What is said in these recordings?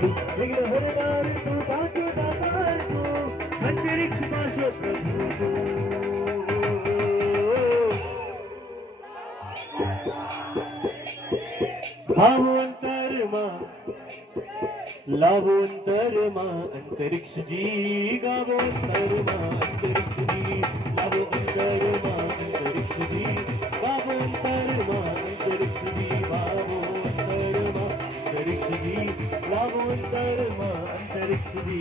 तू विघ्नहरणार तू साचो दातार तू अंतरिक्ष पाशो प्रभू तू भावोंतरमा लाभोंतरमा अंतरिक्ष जी गावोंतरमा अंतरिक्ष जी लाभोंतरमा अंतरिक्ष जी गावोंतरमा अंतरिक्ष जी भावोंतरमा अंतरिक्ष जी लाभोंतरमा अंतरिक्ष जी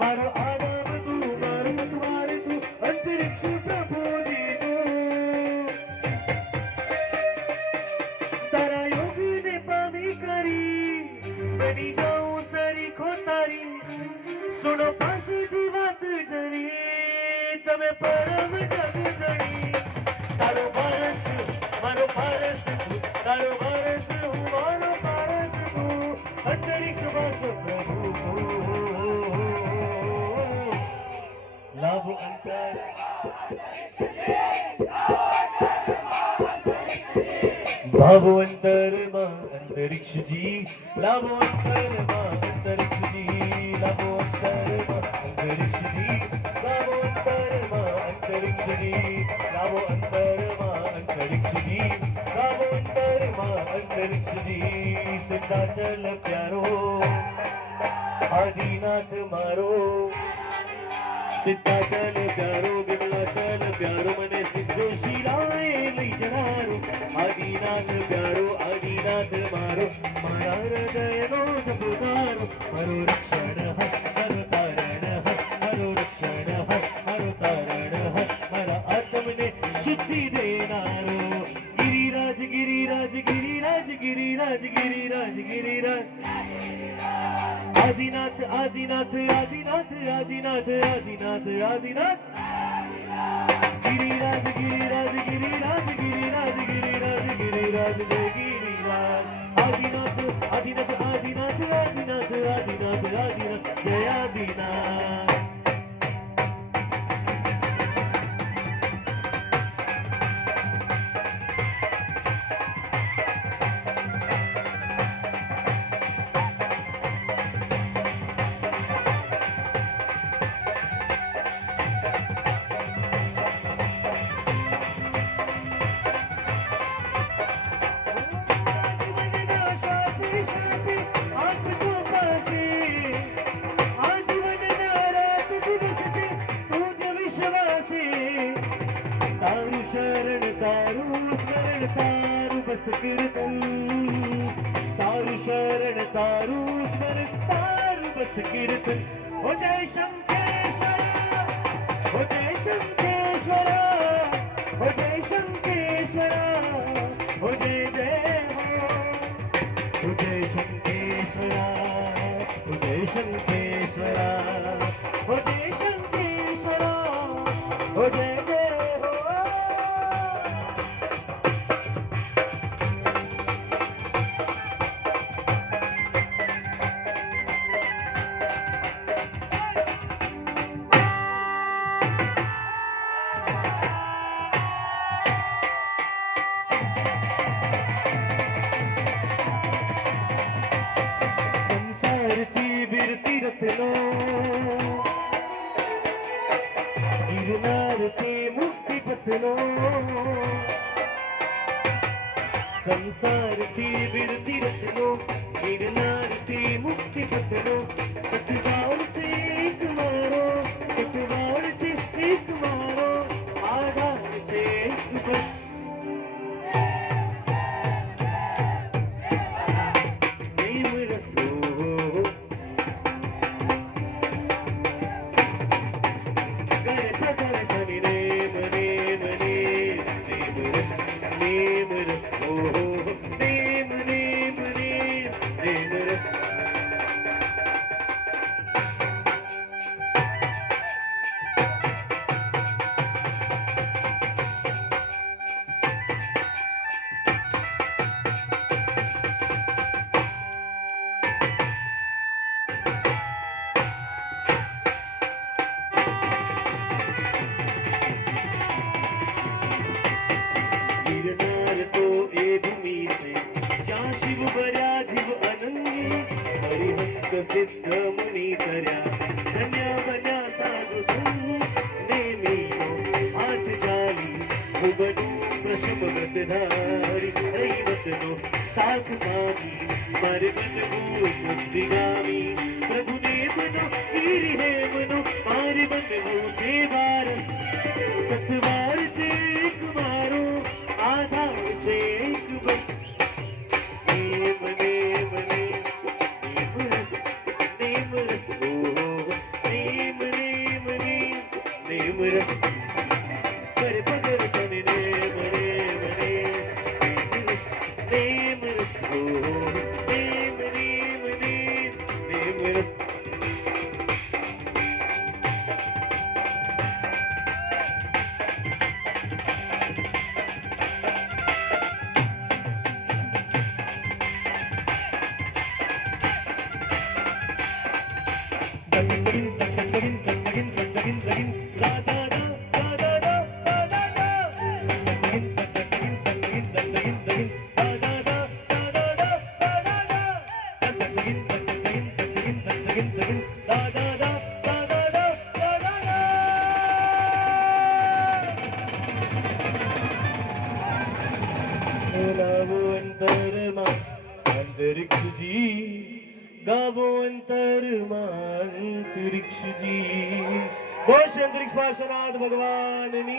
मारो आनंद तू मारो सतवार तू अंतरिक्ष प्रभु जी तू तारा योग ने पावी करी बनी जाऊं सरी खोतारी सुनो पास जीवात जरी तमे परम जग धनी तारो पारस मारो पारस तू तारो पारस हूँ मारो पारस तू अंतरिक्ष वास प्रभु लाभो अंतर भावो अंतरमा अंतरिक्ष जी लाभो अंतरमा अंतरिक्ष जी लाभो अंतरमा अंतरिक्ष जी लाभो अंतरमा अंतरिक्ष जी लाभो अंतरमा अंतरिक्ष जी लाभो अंतरमा अंतरिक्ष जी सिद्धाचल प्यारो आदिनाथ मारो सिद्धाचल प्यारो विमलाचल प्यारो मने सिद्धो शिलाए लई जनारो आदिनाथ प्यारो आदिनाथ मारो मारा हृदय नो पुकारो हरो रक्षण हरो तारण हरो रक्षण हरो तारण हरा आत्म ने शुद्धि देनारो गिरिराज गिरिराज गिरिराज गिरिराज गिरिराज गिरिराज आदिनाथ आदिनाथ आदिनाथ आदिनाथ आदिनाथ आदिनाथ गिरिराज गिरिराज गिरिराज गिरिराज गिरिराज गिरिराज जय गिरिराज आदिनाथ आदिनाथ आदिनाथ आदिनाथ आदिनाथ आदिनाथ जय आदिनाथ शरण तारू स्मरण तारू बस कीर्तन तारू शरण तारू स्मरण तारू बस कीर्तन हो जय शंकेश्वरा हो जय शंकेश्वरा हो जय शंकेश्वरा हो जय जय हो जय शंकेश्वरा हो जय शंकेश्वरा हो जय शंकेश्वरा हो जय संसार थी बिरती रचनो गिरनार थी मुक्ति पथनो सतबार से एक मारो सतबार से एक मारो आधार से एक बस प्रेम रसो कर पकड़ सनी रे मने मने प्रेम रस प्रशमगत धारी दैवतनो साथ मागी मारे मन हो दिगामी प्रभु देवनो वीर है मनो मारे मन हो छे बारस सतवार छे एक मारो आधार छे एक बस नेम नेम नेम नेम रस ओ नेम नेम नेम नेम रस करे पगर सन नेम नेम नेम रस नेम रस ओ नेम नेम नेम नेम रस अंतरिक्ष जी गावो अंतरमा अंतरिक्ष जी बोल अंतरिक्ष पार्श्वनाथ भगवान नी